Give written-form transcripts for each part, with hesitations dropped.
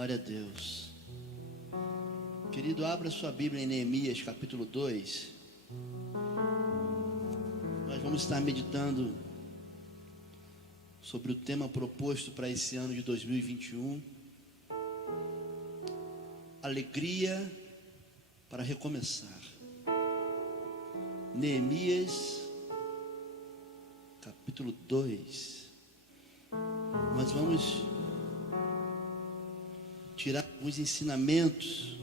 Glória a Deus. Querido, abra sua Bíblia em Neemias capítulo 2. Nós vamos estar meditando sobre o tema proposto para esse ano de 2021. Alegria para recomeçar. Neemias capítulo 2. Nós vamos tirar alguns ensinamentos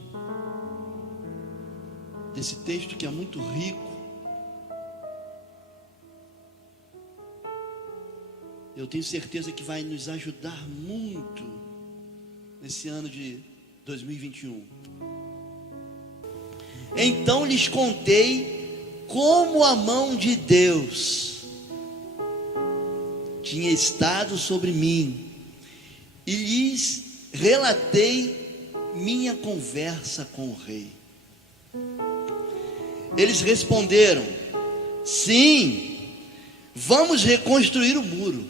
desse texto que é muito rico. Eu tenho certeza que vai nos ajudar muito nesse ano de 2021. Então lhes contei como a mão de Deus tinha estado sobre mim e lhes relatei minha conversa com o rei. Eles responderam: sim, vamos reconstruir o muro.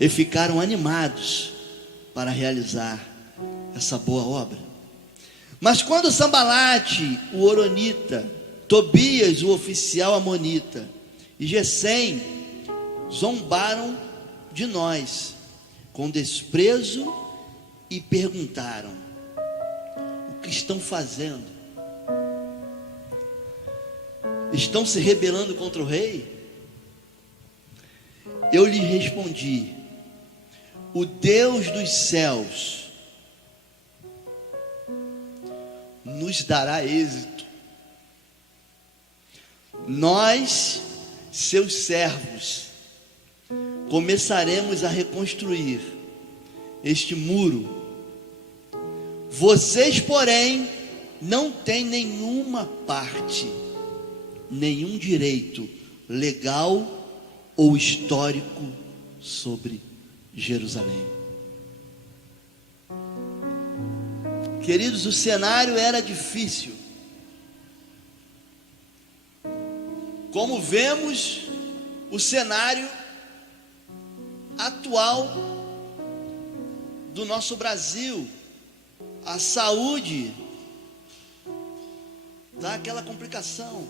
E ficaram animados para realizar essa boa obra. Mas quando Sambalate, o horonita, Tobias, o oficial amonita, e Gesem zombaram de nós com desprezo e perguntaram: o que estão fazendo? Estão se rebelando contra o rei? Eu lhe respondi: o Deus dos céus nos dará êxito. Nós, seus servos, começaremos a reconstruir este muro. Vocês, porém, não têm nenhuma parte, nenhum direito legal ou histórico sobre Jerusalém. Queridos, o cenário era difícil. Como vemos, o cenário atual do nosso Brasil, a saúde dá aquela complicação.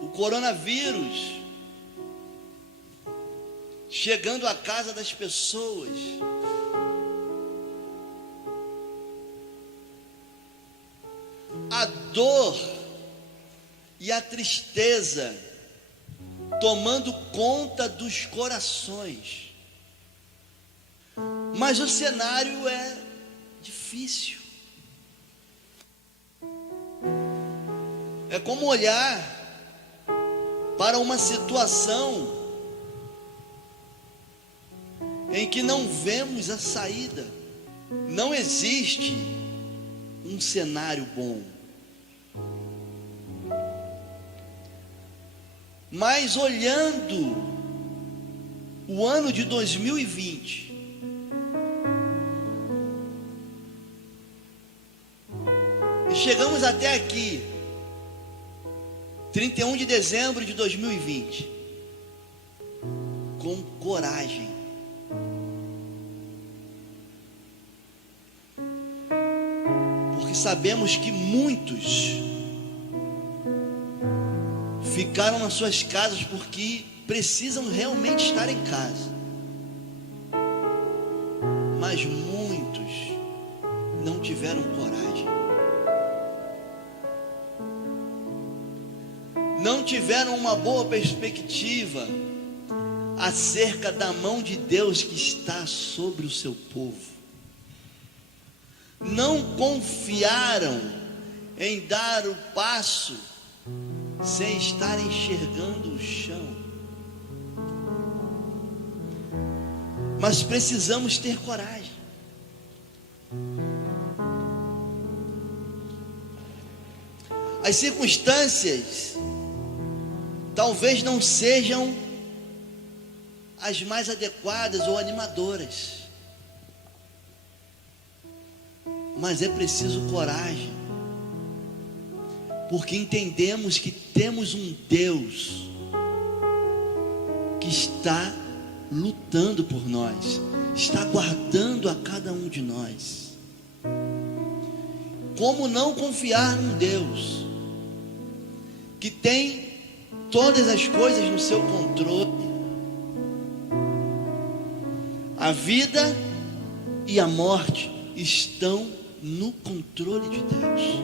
O coronavírus chegando à casa das pessoas. A dor e a tristeza tomando conta dos corações. Mas o cenário é difícil. É como olhar para uma situação em que não vemos a saída. Não existe um cenário bom. Mas olhando o ano de 2020, e chegamos até aqui, 31 de dezembro de 2020, com coragem, porque sabemos que muitos ficaram nas suas casas porque precisam realmente estar em casa, mas muitos não tiveram coragem, não tiveram uma boa perspectiva acerca da mão de Deus que está sobre o seu povo, não confiaram em dar o passo sem estar enxergando o chão. Mas precisamos ter coragem. As circunstâncias talvez não sejam as mais adequadas ou animadoras, mas é preciso coragem, porque entendemos que temos um Deus que está lutando por nós, está guardando a cada um de nós. Como não confiar num Deus que tem todas as coisas no seu controle? A vida e a morte estão no controle de Deus.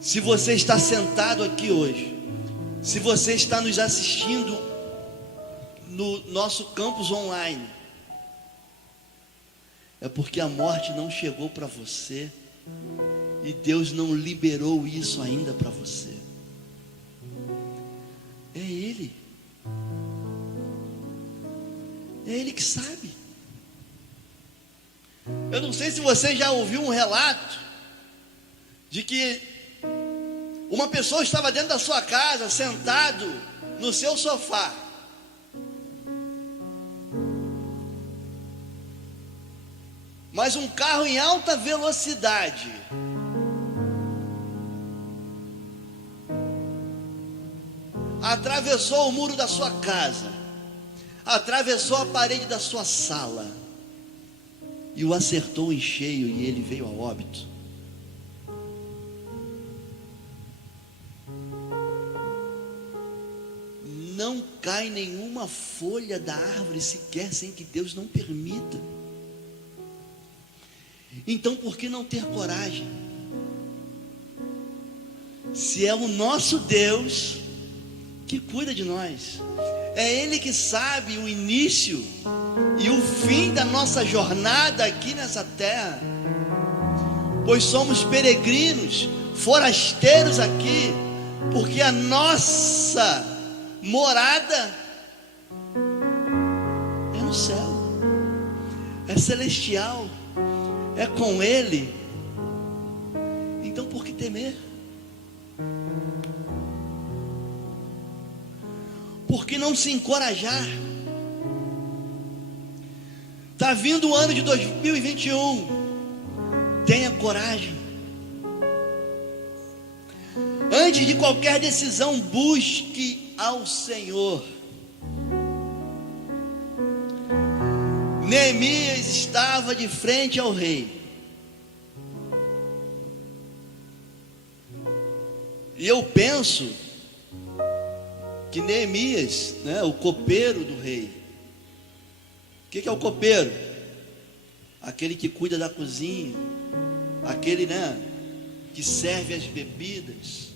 Se você está sentado aqui hoje, se você está nos assistindo no nosso campus online, é porque a morte não chegou para você e Deus não liberou isso ainda para você. É Ele. É Ele que sabe. Eu não sei se você já ouviu um relato de que uma pessoa estava dentro da sua casa, sentado no seu sofá. Mas um carro em alta velocidade atravessou o muro da sua casa, atravessou a parede da sua sala e o acertou em cheio, e ele veio a óbito. Não cai nenhuma folha da árvore sequer sem que Deus não permita. Então por que não ter coragem? Se é o nosso Deus que cuida de nós, é Ele que sabe o início e o fim da nossa jornada aqui nessa terra, pois somos peregrinos, forasteiros aqui, porque a nossa morada é no céu, é celestial, é com Ele. Então por que temer? Por que não se encorajar? Está vindo o ano de 2021. Tenha coragem. Antes de qualquer decisão, busque ao Senhor. Neemias estava de frente ao rei. E eu penso que Neemias, o copeiro do rei. O que é o copeiro? Aquele que cuida da cozinha, aquele, que serve as bebidas.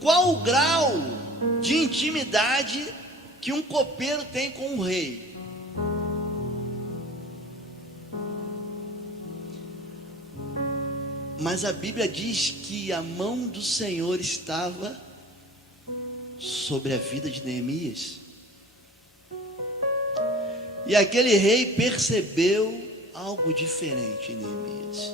Qual o grau de intimidade que um copeiro tem com o rei? Mas a Bíblia diz que a mão do Senhor estava sobre a vida de Neemias. E aquele rei percebeu algo diferente em Neemias.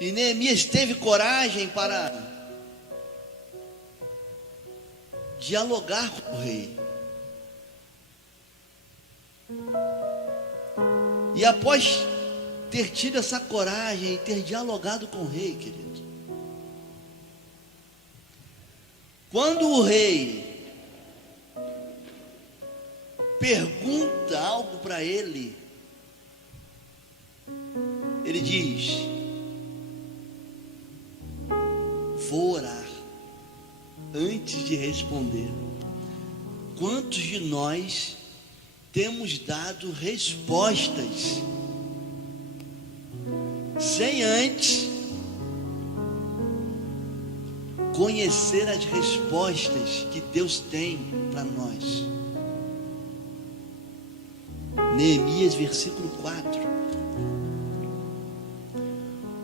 E Neemias teve coragem para dialogar com o rei. E após ter tido essa coragem e ter dialogado com o rei, querido, quando o rei pergunta algo para ele, ele diz: vou orar antes de responder. Quantos de nós temos dado respostas sem antes conhecer as respostas que Deus tem para nós? Neemias, versículo 4.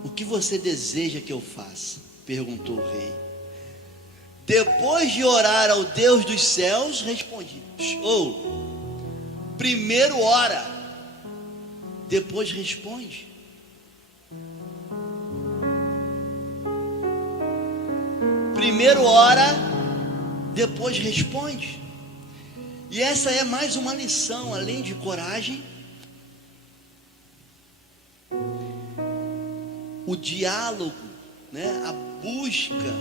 O que você deseja que eu faça? Perguntou o rei. Depois de orar ao Deus dos céus, respondi: primeiro ora, depois responde. Primeiro ora, depois responde. E essa é mais uma lição, além de coragem, o diálogo né, a busca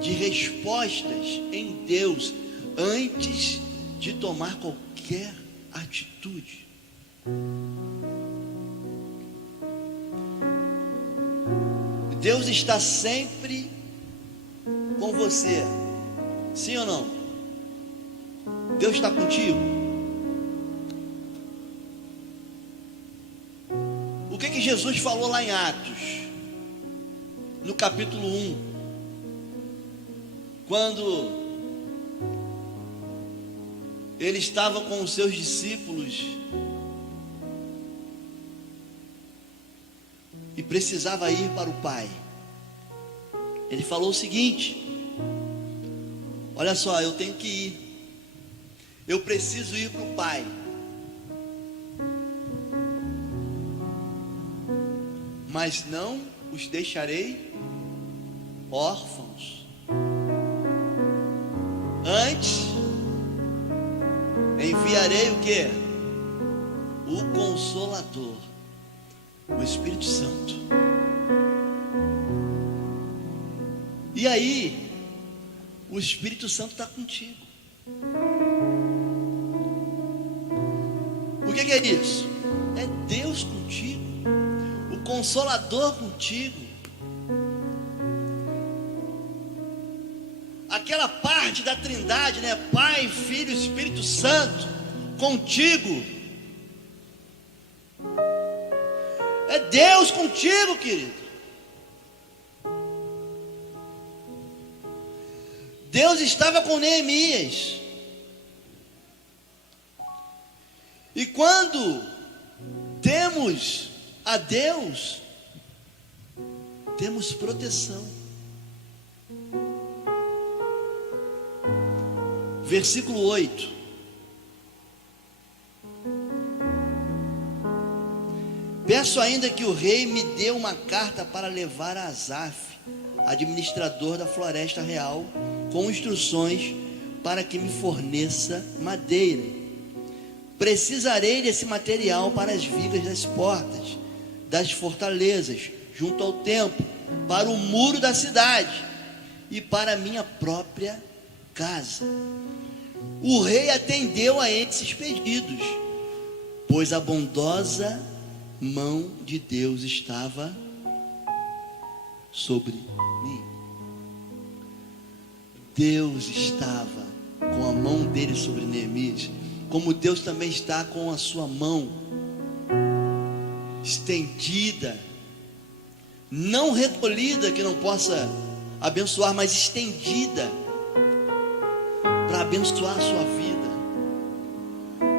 de respostas em Deus antes de tomar qualquer atitude. Deus está sempre com você, sim ou não? Deus está contigo? O que Jesus falou lá em Atos, no capítulo 1, quando ele estava com os seus discípulos e precisava ir para o Pai? Ele falou o seguinte: olha só, eu tenho que ir, eu preciso ir para o Pai, mas não os deixarei órfãos. Antes enviarei o quê? O Consolador, o Espírito Santo. E aí, o Espírito Santo está contigo. O que é isso? É Deus contigo, o Consolador contigo. Aquela parte da Trindade, né? Pai, Filho e Espírito Santo contigo. É Deus contigo, querido. Deus estava com Neemias. E quando temos a Deus, temos proteção. Versículo 8. Peço ainda que o rei me dê uma carta para levar a Asaf, administrador da floresta real, com instruções para que me forneça madeira. Precisarei desse material para as vigas das portas, das fortalezas, junto ao templo, para o muro da cidade e para a minha própria casa. O rei atendeu a esses pedidos, pois a bondosa mão de Deus estava sobre mim. Deus estava com a mão dele sobre Neemias, como Deus também está com a sua mão estendida, não recolhida que não possa abençoar, mas estendida para abençoar a sua vida.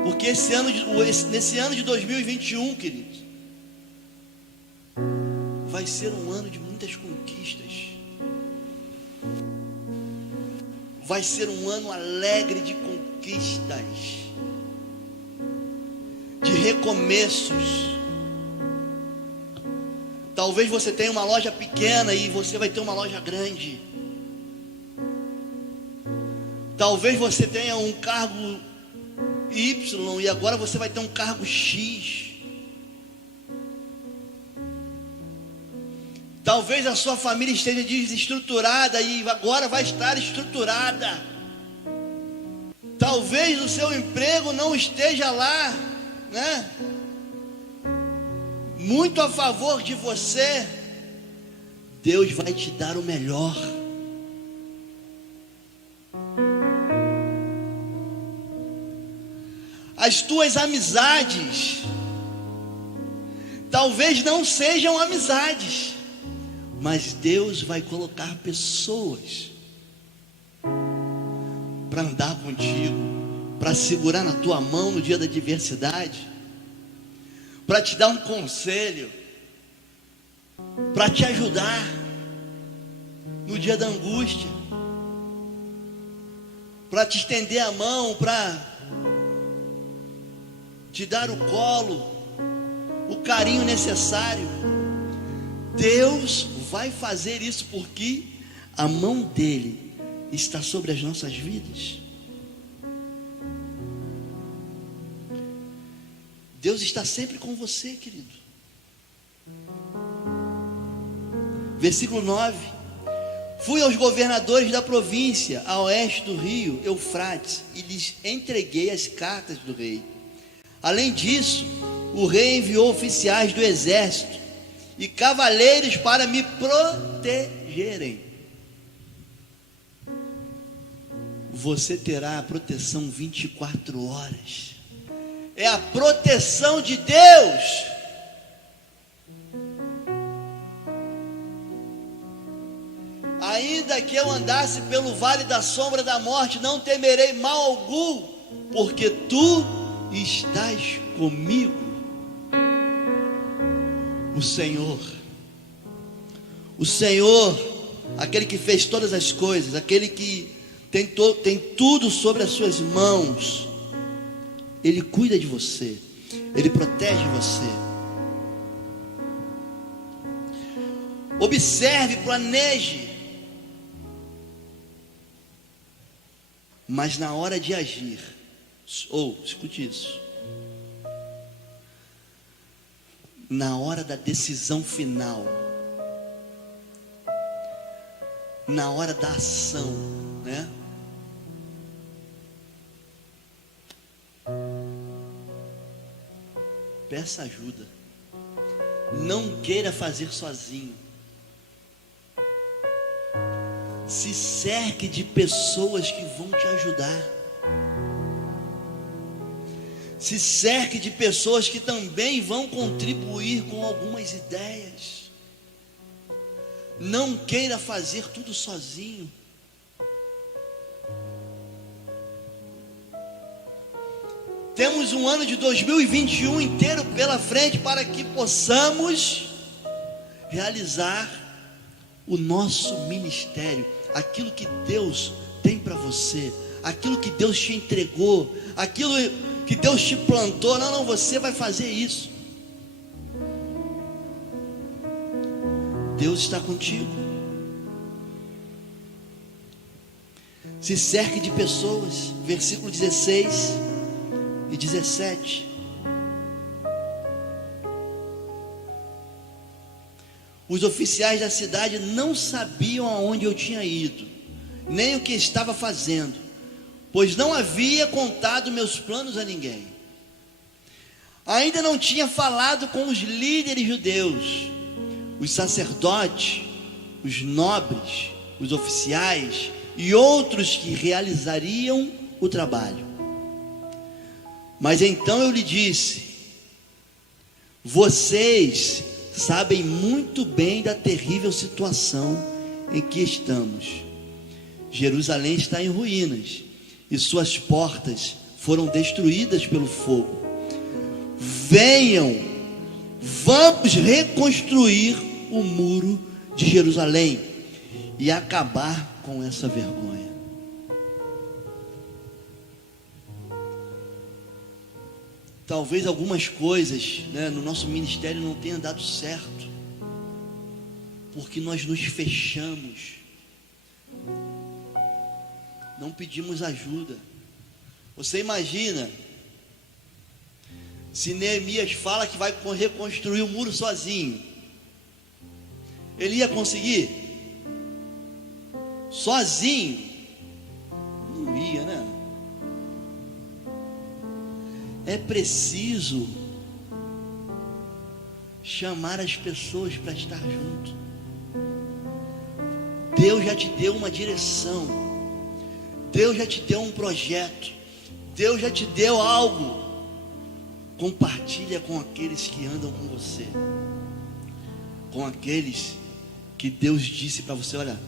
Porque nesse ano de 2021, queridos, vai ser um ano de muitas conquistas. Vai ser um ano alegre de conquistas, de recomeços. Talvez você tenha uma loja pequena e você vai ter uma loja grande. Talvez você tenha um cargo Y e agora você vai ter um cargo X. Talvez a sua família esteja desestruturada e agora vai estar estruturada. Talvez o seu emprego não esteja lá, né? Muito a favor de você. Deus vai te dar o melhor. As tuas amizades talvez não sejam amizades, mas Deus vai colocar pessoas para andar contigo, para segurar na tua mão no dia da adversidade, para te dar um conselho, para te ajudar no dia da angústia, para te estender a mão, para te dar o colo, o carinho necessário. Deus vai fazer isso porque a mão dele está sobre as nossas vidas. Deus está sempre com você, querido. Versículo 9: fui aos governadores da província a oeste do rio Eufrates e lhes entreguei as cartas do rei. Além disso, o rei enviou oficiais do exército e cavaleiros para me protegerem. Você terá a proteção 24 horas. É a proteção de Deus. Ainda que eu andasse pelo vale da sombra da morte, não temerei mal algum, porque tu estás comigo. O Senhor, aquele que fez todas as coisas, aquele que tem tudo sobre as suas mãos, Ele cuida de você, Ele protege você. Observe, planeje, mas na hora de agir, escute isso, na hora da decisão final, na hora da ação, né? Peça ajuda. Não queira fazer sozinho. Se cerque de pessoas que vão te ajudar. Se cerque de pessoas que também vão contribuir com algumas ideias. Não queira fazer tudo sozinho. Temos um ano de 2021 inteiro pela frente para que possamos realizar o nosso ministério, aquilo que Deus tem para você, aquilo que Deus te entregou, aquilo que Deus te plantou. Não, você vai fazer isso. Deus está contigo. Se cerque de pessoas. Versículo 16 e 17. Os oficiais da cidade não sabiam aonde eu tinha ido, nem o que estava fazendo, pois não havia contado meus planos a ninguém. Ainda não tinha falado com os líderes judeus, os sacerdotes, os nobres, os oficiais e outros que realizariam o trabalho. Mas então eu lhe disse: vocês sabem muito bem da terrível situação em que estamos. Jerusalém está em ruínas e suas portas foram destruídas pelo fogo. Venham, vamos reconstruir o muro de Jerusalém e acabar com essa vergonha. Talvez algumas coisas, no nosso ministério não tenham dado certo, porque nós nos fechamos, não pedimos ajuda. Você imagina se Neemias fala que vai reconstruir o muro sozinho? Ele ia conseguir? Sozinho? Não ia, né? É preciso chamar as pessoas para estar junto. Deus já te deu uma direção, Deus já te deu um projeto, Deus já te deu algo. Compartilha com aqueles que andam com você, com aqueles que Deus disse para você: olha,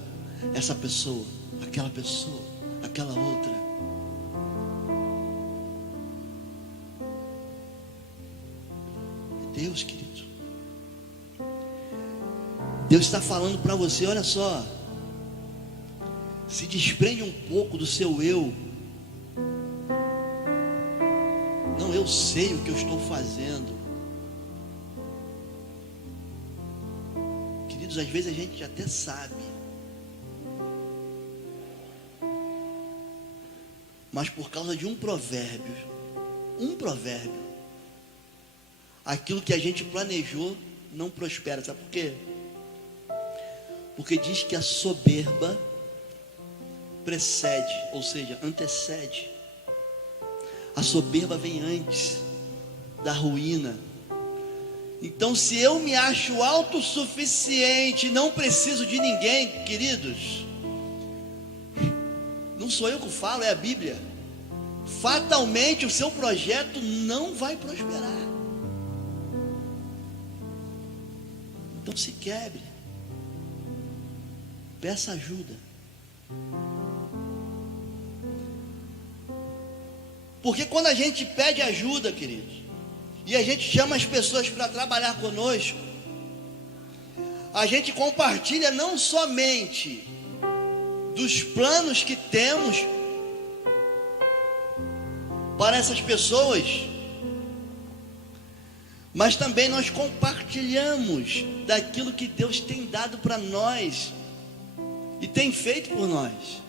essa pessoa, aquela outra. Deus, querido, Deus está falando para você: olha só, se desprende um pouco do seu eu. Não, eu sei o que eu estou fazendo. Queridos, às vezes a gente até sabe, mas por causa de um provérbio, aquilo que a gente planejou não prospera. Sabe por quê? Porque diz que a soberba precede, ou seja, antecede. A soberba vem antes da ruína. Então, se eu me acho autossuficiente, não preciso de ninguém, queridos, não sou eu que falo, é a Bíblia. Fatalmente o seu projeto não vai prosperar. Então se quebre. Peça ajuda. Porque quando a gente pede ajuda, queridos, e a gente chama as pessoas para trabalhar conosco, a gente compartilha não somente dos planos que temos para essas pessoas, mas também nós compartilhamos daquilo que Deus tem dado para nós e tem feito por nós.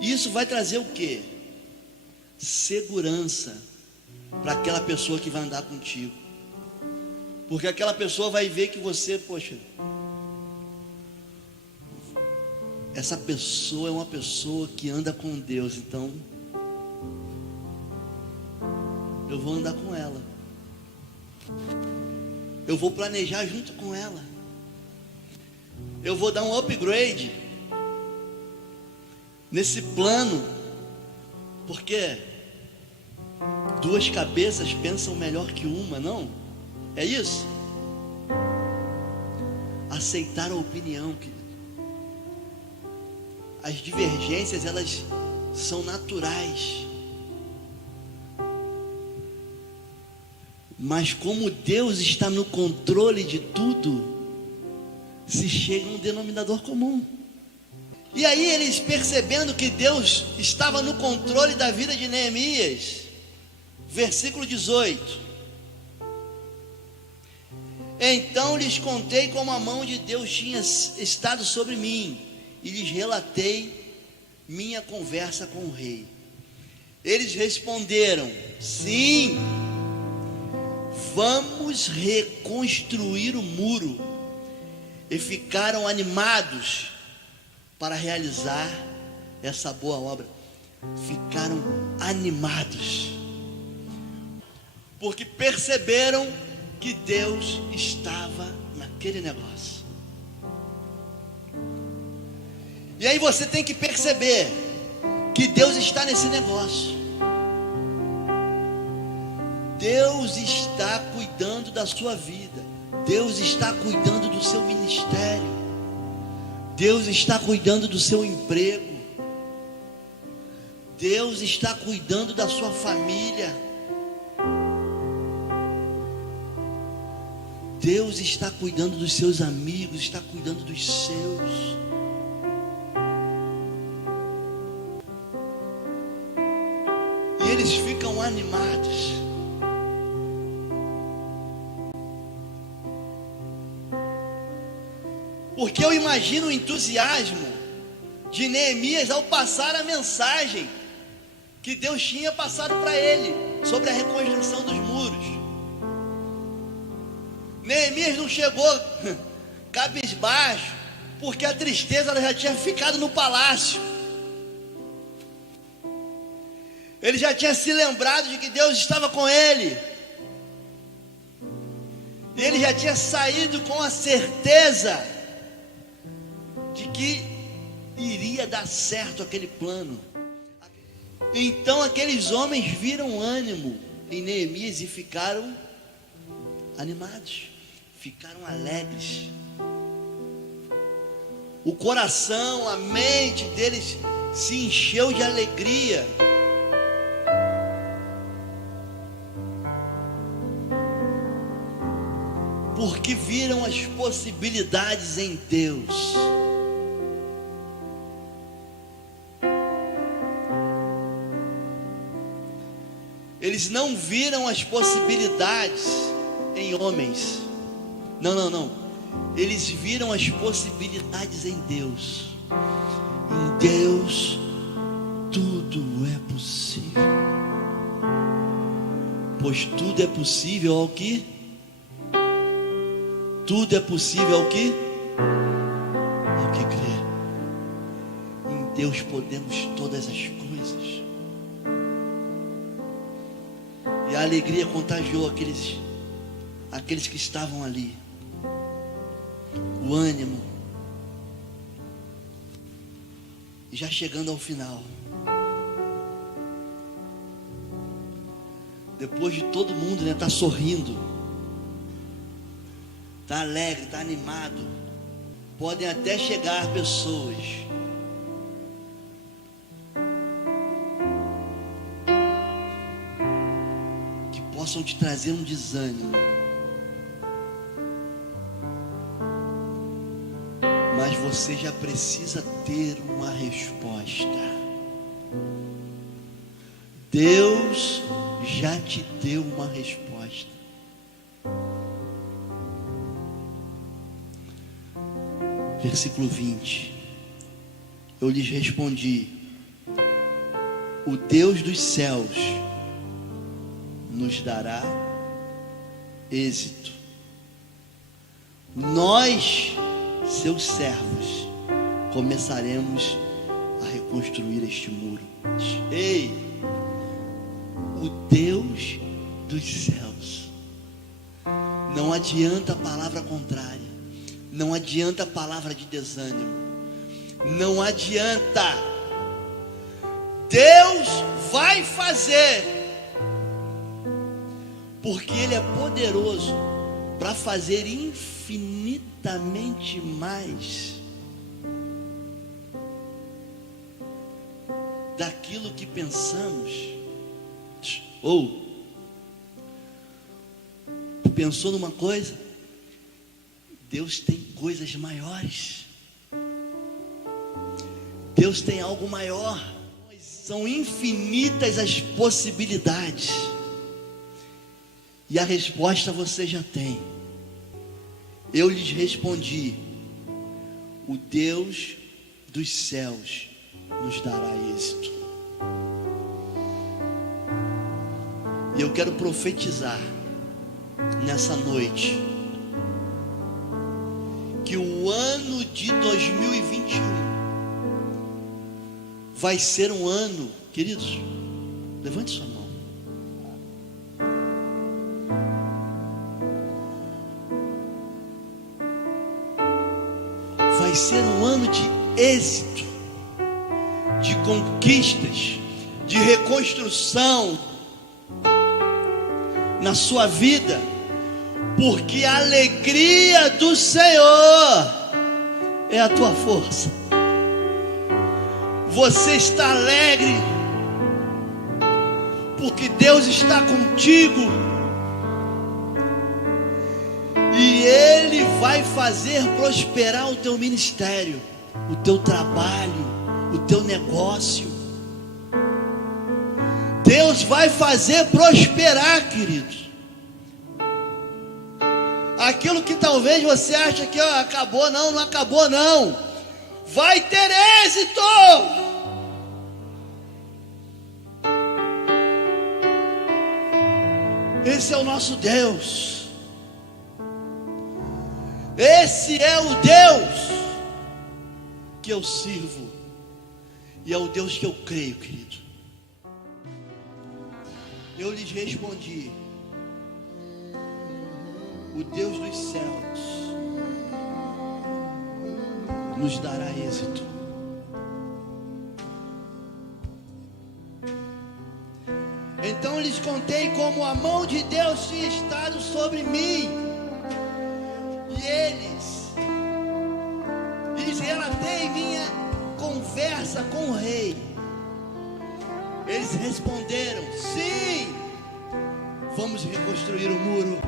Isso vai trazer o quê? Segurança para aquela pessoa que vai andar contigo. Porque aquela pessoa vai ver que você, poxa, essa pessoa é uma pessoa que anda com Deus, então eu vou andar com ela. Eu vou planejar junto com ela. Eu vou dar um upgrade nesse plano, porque duas cabeças pensam melhor que uma, não? É isso? Aceitar a opinião, querido. As divergências, elas são naturais. Mas como Deus está no controle de tudo, se chega a um denominador comum. E aí eles, percebendo que Deus estava no controle da vida de Neemias, versículo 18: então lhes contei como a mão de Deus tinha estado sobre mim, e lhes relatei minha conversa com o rei. Eles responderam: sim, vamos reconstruir o muro. E ficaram animados para realizar essa boa obra. Ficaram animados, porque perceberam que Deus estava naquele negócio. E aí você tem que perceber que Deus está nesse negócio. Deus está cuidando da sua vida. Deus está cuidando do seu ministério. Deus está cuidando do seu emprego. Deus está cuidando da sua família. Deus está cuidando dos seus amigos, está cuidando dos seus. E eles ficam animados. Porque eu imagino o entusiasmo de Neemias ao passar a mensagem que Deus tinha passado para ele sobre a reconstrução dos muros. Neemias não chegou cabisbaixo, porque a tristeza ela já tinha ficado no palácio. Ele já tinha se lembrado de que Deus estava com ele. E ele já tinha saído com a certeza de que iria dar certo aquele plano. Então aqueles homens viram ânimo em Neemias e ficaram animados, ficaram alegres. O coração, a mente deles se encheu de alegria. Porque viram as possibilidades em Deus. Eles não viram as possibilidades em homens. Não. Eles viram as possibilidades em Deus. Em Deus tudo é possível. Pois tudo é possível ao que Tudo é possível ao que? Ao que crê. Em Deus podemos todas as coisas. E a alegria contagiou aqueles que estavam ali. O ânimo. E já chegando ao final. Depois de todo mundo, né, tá sorrindo, tá alegre, tá animado, podem até chegar pessoas que possam te trazer um desânimo, mas você já precisa ter uma resposta. Deus já te deu uma resposta. Versículo 20. Eu lhes respondi: o Deus dos céus nos dará êxito. Nós, seus servos, começaremos a reconstruir este muro. Ei! O Deus dos céus. Não adianta a palavra contrária. Não adianta a palavra de desânimo. Não adianta. Deus vai fazer. Porque Ele é poderoso para fazer infinitamente mais daquilo que pensamos. Ou pensou numa coisa? Deus tem coisas maiores. Deus tem algo maior. São infinitas as possibilidades. E a resposta você já tem. Eu lhes respondi: o Deus dos céus nos dará êxito. E eu quero profetizar nessa noite que o ano de 2021 vai ser um ano, queridos, levante sua mão. Vai ser um ano de êxito, de conquistas, de reconstrução na sua vida, porque a alegria do Senhor é a tua força. Você está alegre porque Deus está contigo e Ele vai fazer prosperar o teu ministério, o teu trabalho, o teu negócio. Deus vai fazer prosperar, queridos. Aquilo que talvez você acha que acabou, não acabou não. Vai ter êxito. Esse é o nosso Deus. Esse é o Deus que eu sirvo. E é o Deus que eu creio, querido. Eu lhes respondi: o Deus dos céus nos dará êxito. Então lhes contei como a mão de Deus tinha estado sobre mim. E lhes relatei minha conversa com o rei. Eles responderam: sim, vamos reconstruir o muro.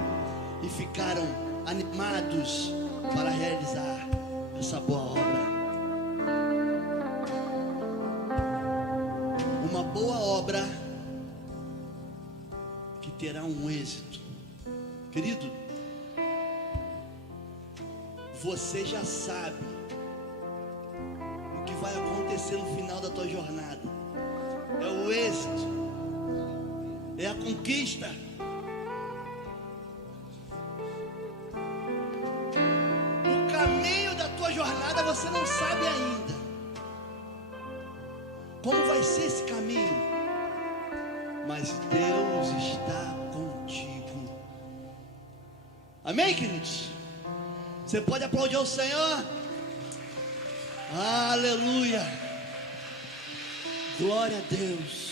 E ficaram animados para realizar essa boa obra. Uma boa obra que terá um êxito. Querido, você já sabe o que vai acontecer no final da tua jornada. É o êxito, é a conquista. sua jornada você não sabe ainda como vai ser esse caminho, mas Deus está contigo. Amém, queridos? Você pode aplaudir ao Senhor? Aleluia! Glória a Deus.